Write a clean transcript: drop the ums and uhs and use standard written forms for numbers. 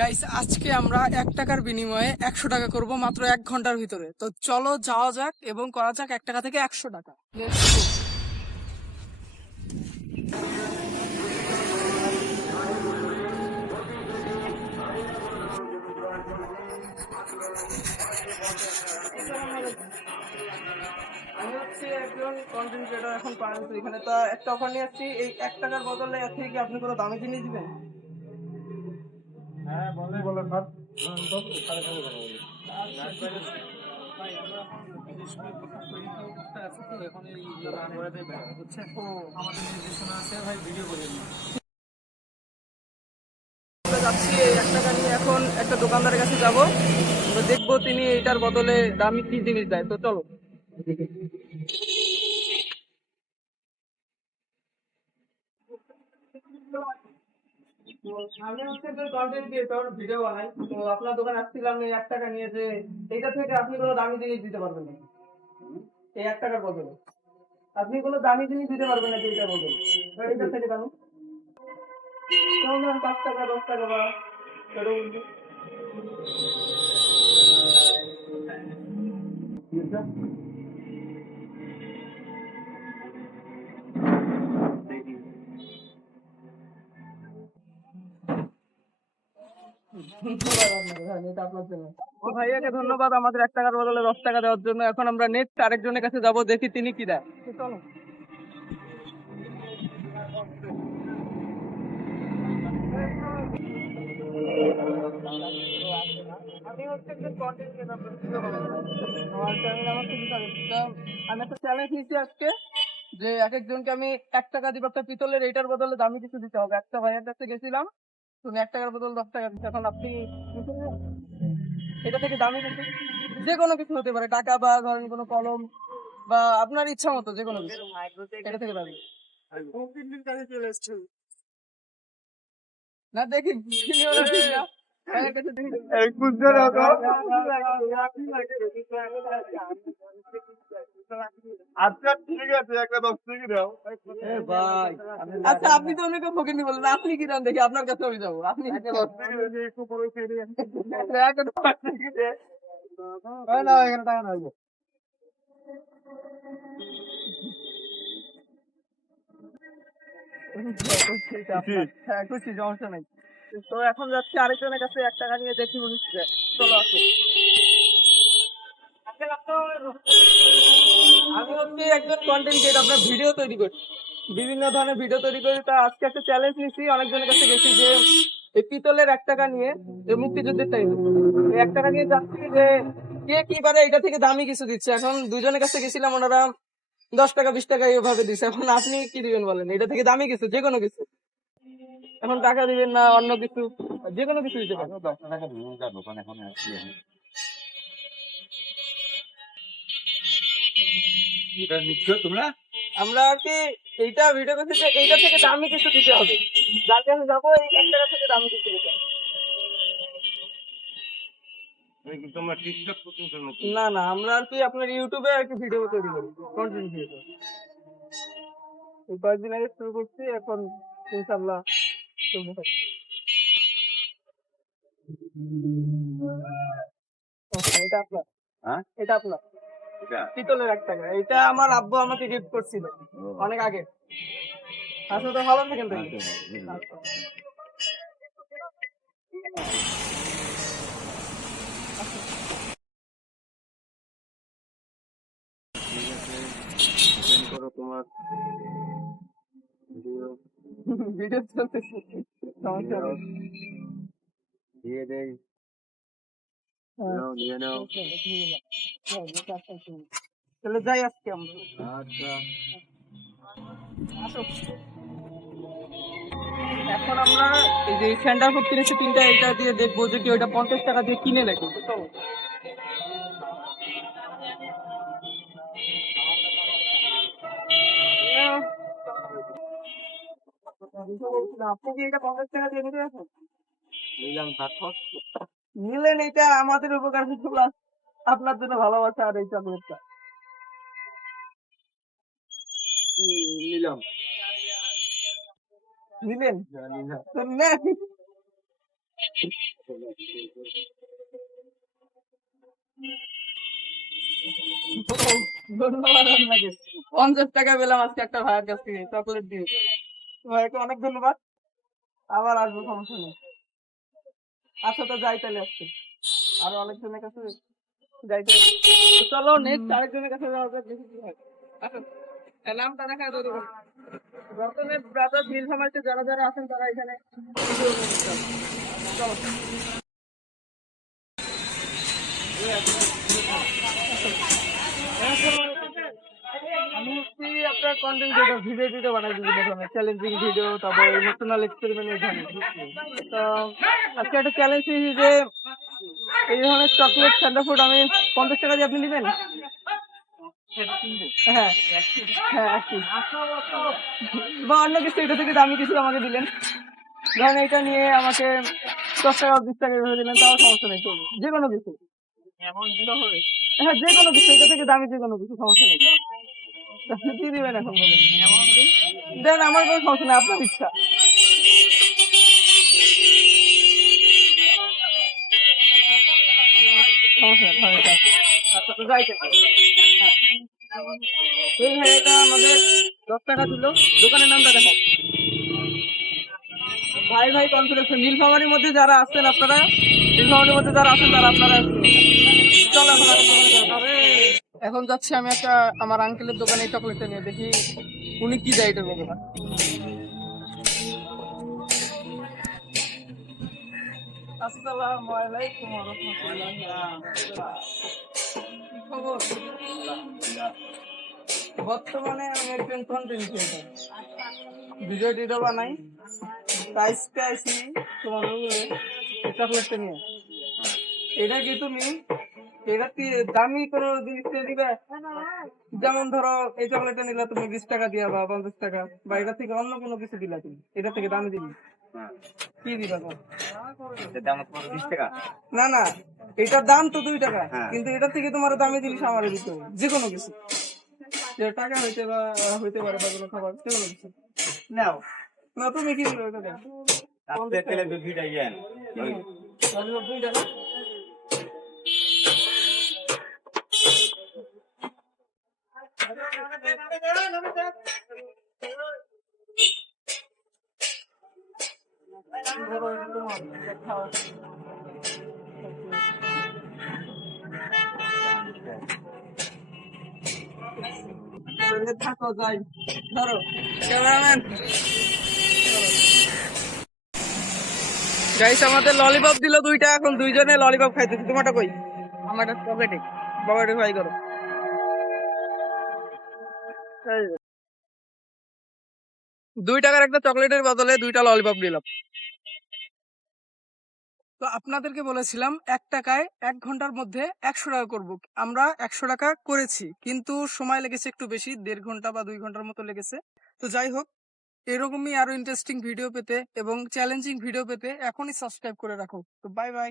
Guys আজকে আমরা 1 টাকার বিনিময়ে 100 টাকা করব মাত্র 1 ঘন্টার ভিতরে। তো চলো যাওয়া যাক এবং করা যাক 1 টাকা থেকে 100 টাকা। Let's go. আমি হচ্ছে একজন কন্টেন্ট ক্রিয়েটর, এখন পারছি এখানে তো একটা অফার নিয়ে আসছি। এই 1 টাকার বদলে এর থেকে কি আপনি কোনো দামি জিনিস দিবেন? হ্যাঁ বলেন বলেন স্যার। ভাই আমরা এখন বিদেশ নিয়ে কথা করি তো একটা আছে তো এখন এই রান করাতে বেড়াবো বুঝছেন। আমাদের নির্দেশনা আছে ভাই, ভিডিও করে নিন। আমরা যাচ্ছি এই 1 টাকা নিয়ে, এখন একটা দোকানদারের কাছে যাব, তো দেখবো তিনি এটার বদলে দামি কি জিনিস দেয়। তো চলো। আমি হচ্ছে একজন কন্টেন্ট ক্রিয়েটর, ভিডিও বানাই। তো আপনার দোকানে আসছিলাম এই 1 টাকা নিয়ে, যে এটা থেকে আপনি কোনো দামি জিনিস দিতে পারবেন না এই 1 টাকার বদলে। আপনি কোনো দামি জিনিস দিতে পারবেন না এইটার বদলে। এইটা থেকে দামি যেমন ধরেন 5 টাকা 10 টাকা বা এরকম। ও ভাইয়াকে ধন্যবাদ আমাদের 1 টাকার বদলে 10 টাকা দেওয়ার জন্য। এখন আমরা নেক্সট আরেকজনের কাছে যাব, দেখি তিনি কি দেয়। তো চলো। আমি হচ্ছে একজন কন্টেন্ট ক্রিয়েটর, আমার চ্যানেল আমার খুবই কাজ। আমি একটা চ্যালেঞ্জ নিচ্ছি আজকে, যে এক একজনকে আমি 1 টাকা দিব, একটা পিতলের এইটার বদলে দামি কিছু দিতে হবে। একটা ভাইয়ের কাছে গেছিলাম, তুমি 1 টাকার বদল 10 টাকা দিচ্ছে। এখন আপনি এটা থেকে দামি কিছু, যে কোনো কিছু হতে পারে, টাকা বা ধরেন কোনো কলম বা আপনার ইচ্ছা মতো যে কোনো কিছু, এটা থেকে দামি। না দেখি ভাইয়ের কাছে দেখি। আচ্ছা ঠিক আছে, একটা 10 টাকা দাও। ভাই আচ্ছা, আপনি তো অনেকে ফকিনি বলেন, আপনি কি দেন দেখি, আপনার কাছে আমি যাবো। আপনি কি দেন? 10 টাকা দিয়ে একটু পরে খেয়ে দিয়ে। একটা 10 টাকা দে। না এখানে টাকা নাই। হ্যাঁ খুশি, সমস্যা নাই। তো এখন যাচ্ছি আরেকজনের কাছে 1 টাকা নিয়ে, দেখি উনি কি দেয়। চলো আসো। আমি হচ্ছে একজন কন্টেন্ট ক্রিয়েটর, আপনার ভিডিও তৈরি করি, বিভিন্ন ধরনের ভিডিও তৈরি করি। তা আজকে একটা চ্যালেঞ্জ নিচ্ছি, অনেকজনের কাছে গেছি যে এই পিতলের 1 টাকা নিয়ে, এই মুক্তিযুদ্ধের টাইমে 1 টাকা নিয়ে যাচ্ছি যে কে কি পারে এটা থেকে দামি কিছু দিচ্ছে। এখন দুজনের কাছে গেছিলাম, ওনারা 10 টাকা 20 টাকা এইভাবে দিচ্ছে। এখন আপনি কি দিবেন বলেন, এটা থেকে দামি কিছু, যে কোনো কিছু। এখন টাকা দিবেন না অন্য কিছু, যে কোনো কিছু দিতে পারেন। 10 টাকা নিয়ে যা দোকান এখন আসছি আমি। এটা নিচ্ছ তোমরা? আমরা আর কি এইটা ভিডিও করছি যে এইটা থেকে দামি কিছু দিতে হবে, যার কাছে যাবো এই 1 টাকা থেকে দামি কিছু দিতে হবে। তোমরা টিকটক করতেছো নাকি? না না, আমরা আর কি আপনার ইউটিউবে আর কি ভিডিও তৈরি করি, কন্টেন্ট ক্রিয়েটর। এই কয়েকদিন আগে শুরু করছি, এখন ইনশাল্লাহ চলতে থাকবে। আচ্ছা, এটা আপনার, হ্যাঁ এটা আপনার এটা পিতলের 1 টাকা। এটা আমার আব্বু আমাকে গিফট করছিল অনেক আগে। আচ্ছা, তো ভালো থাকেন তাই। আচ্ছা। ঠিক আছে, ওপেন করো তোমার ভিডিও ভিডিও চলতেছে, সমস্যা নেই। দিয়ে দেই। হ্যাঁ, নাও নিয়ে নাও। তাহলে যাই আজকে আমরা। আচ্ছা আসো। এখন আমরা এই যে সেন্টার ফুড কিনেছি 3টা, এটা দিয়ে দেখবো যে কি ওইটা 50 টাকা দিয়ে কিনে নাকি। চলো। আপনি কি এটা 50 টাকা দিয়ে নিতে আছেন? নিলাম তারপর নিলেন, এটা আমাদের উপকার হচ্ছে, plus আপনার জন্য ভালোবাসা আর এই চকলেটটা নিলাম। নিলেন। নিলাম। তো নেন। ধন্যবাদ আপনাকে। 50 টাকা পেলাম আজকে একটা ভাইয়ের কাছ থেকে চকলেট দিয়ে। ভাইকে অনেক ধন্যবাদ। আবার আসবো, সমস্যা নেই। আচ্ছা তো যাই তাহলে আজকে। আরো অনেকজনের কাছে যাইতে হবে। তো চলো নেক্সট আরেকজনের কাছে যাওয়া যাক, দেখি কি হয়। আসো, নামটা দেখা দেবো। রতনের ব্রাদার নীলফামারীতে যারা যারা আছেন তারা এখানে ভিডিও করতে চলো। আমি হচ্ছি আপনার কন্টেন্ট ক্রিয়েটর, ভিডিও টিডিও বানাই বিভিন্ন ধরনের চ্যালেঞ্জিং ভিডিও, তারপর ইমোশনাল এক্সপেরিমেন্ট এই ধরনের। তো আজকে একটা চ্যালেঞ্জ দিয়েছি যে এই ধরনের চকলেট ঠান্ডা ফুড আমি 50 টাকা দিয়ে আপনি নেবেন। হ্যাঁ হ্যাঁ একই। বা অন্য কিছু এটা থেকে দামি কিছু আমাকে দিলেন, ধরেন এটা নিয়ে আমাকে 10 টাকা 20 টাকা এভাবে দিলেন, তাও সমস্যা নেই, চলবে। যে কোনো কিছু, হ্যাঁ যে কোনো কিছু, এটা থেকে দামি যে কোনো কিছু, সমস্যা নেই। আপনি কি দিবেন এখন বলুন? দেন, আমার কোনো সমস্যা নেই, আপনার ইচ্ছা। সমস্যা নেই, হ্যাঁ, এটা। আচ্ছা তো যাই কেন। হ্যাঁ। এই ভাইটা আমাদের 10 টাকা দিল, দোকানের নামটা দেখো। ভাই ভাই কনফিডেন্স। নীলফামারীর মধ্যে যারা আছেন আপনারা, নীলফামারীর মধ্যে যারা আছেন তারা আপনারা চলো এখন আরেকটা দোকানে যাবো। এখন যাচ্ছি আমি একটা আমার আঙ্কেলের দোকানে এই চকলেটটা নিয়ে, দেখি উনি কি দেয় এটার বলবো না। আসসালামু আলাইকুম ওয়া রাহমাতুল্লাহ। কি খবর? বর্তমানে আমি একজন কন্টেন্ট ক্রিয়েটর, ভিডিও টিডিও বানাই। আজকে আইছি তোমার চকলেটটা নিয়ে। এটা কি তুমি এটা কি দামি কোনো জিনিস দিয়ে দিবে? যেমন ধরো এই চকলেটটা নিলে তুমি 20 টাকা দিয়া বা 50 টাকা, বা এটা থেকে অন্য কোনো কিছু দিলা, তুমি এটা থেকে দামি দিবি, কি দিবা তো? না না, এটার দাম তো 2 টাকা, কিন্তু এটা থেকে তোমার দামি জিনিস আমার দিতে হবে, যে কোনো কিছু। যে টাকা হইতে বা হইতে পারে, বা কোনো খাবার, যে কোনো কিছু। নাও না, তুমি কি দিবে এটা দেখো। 2 টাকা। খাও। থাকো, যাই। ধরো ক্যামেরাম্যান। গাইস আমাদের ললিপপ দিল 2টা, এখন দুইজনে ললিপপ খাইতেছি। তোমারটা কই? আমারটা পকেটে, পকেটে ফ্রাই করো। এই যে, 2 টাকার একটা চকলেটের বদলে 2টা ললিপপ দিলাম। তো আপনাদেরকে বলেছিলাম 1 টাকায় 1 ঘন্টার মধ্যে 100 টাকা করব। আমরা 100 টাকা করেছি, কিন্তু সময় লেগেছে একটু বেশি, 1.5 ঘন্টা বা 2 ঘন্টার মতো লেগেছে। তো যাই হোক, এরকমই আরো ইন্টারেস্টিং ভিডিও পেতে এবং চ্যালেঞ্জিং ভিডিও পেতে এখনই সাবস্ক্রাইব করে রাখো। তো বাই বাই।